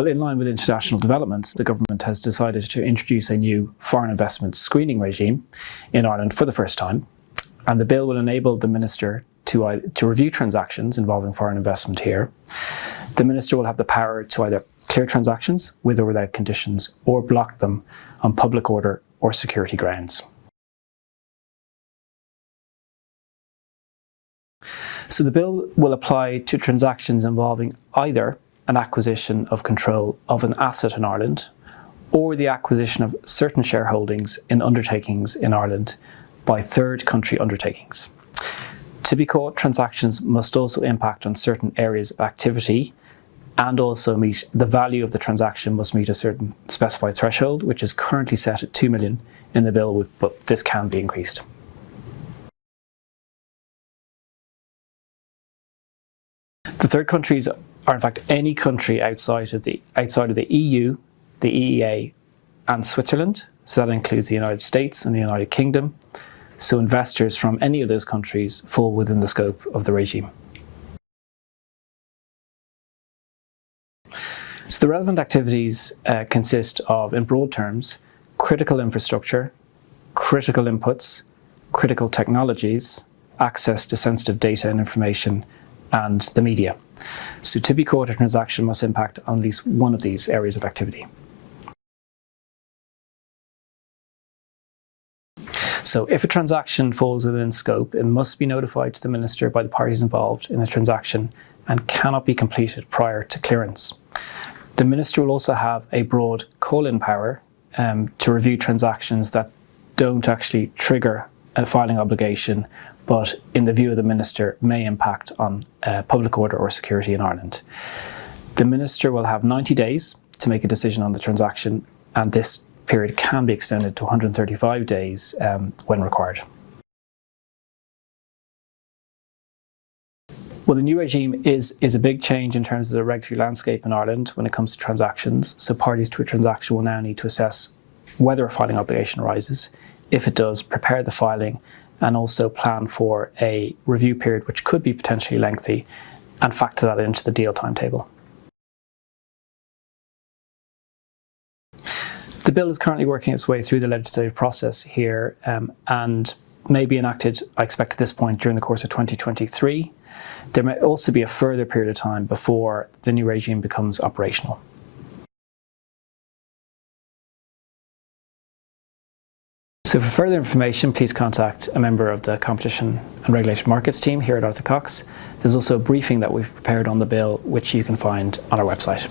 Well, in line with international developments, the government has decided to introduce a new foreign investment screening regime in Ireland for the first time, and the bill will enable the Minister to review transactions involving foreign investment here. The Minister will have the power to either clear transactions with or without conditions or block them on public order or security grounds. So the bill will apply to transactions involving either an acquisition of control of an asset in Ireland or the acquisition of certain shareholdings in undertakings in Ireland by third country undertakings. To be caught, transactions must also impact on certain areas of activity and also meet the value of the transaction must meet a certain specified threshold, which is currently set at 2 million in the bill, but this can be increased. The third countries are in fact any country outside of the EU, the EEA and Switzerland. So that includes the United States and the United Kingdom. So investors from any of those countries fall within the scope of the regime. So the relevant activities consist of, in broad terms, critical infrastructure, critical inputs, critical technologies, access to sensitive data and information, and the media. So to be caught, a transaction must impact on at least one of these areas of activity. So if a transaction falls within scope, it must be notified to the Minister by the parties involved in the transaction and cannot be completed prior to clearance. The Minister will also have a broad call-in power to review transactions that don't actually trigger a filing obligation, but in the view of the Minister may impact on public order or security in Ireland. The Minister will have 90 days to make a decision on the transaction, and this period can be extended to 135 days when required. Well, the new regime is a big change in terms of the regulatory landscape in Ireland when it comes to transactions. So parties to a transaction will now need to assess whether a filing obligation arises. If it does, prepare the filing and also plan for a review period which could be potentially lengthy and factor that into the deal timetable. The bill is currently working its way through the legislative process here and may be enacted, I expect at this point, during the course of 2023. There may also be a further period of time before the new regime becomes operational. So for further information, please contact a member of the Competition and Regulated Markets team here at Arthur Cox. There's also a briefing that we've prepared on the bill, which you can find on our website.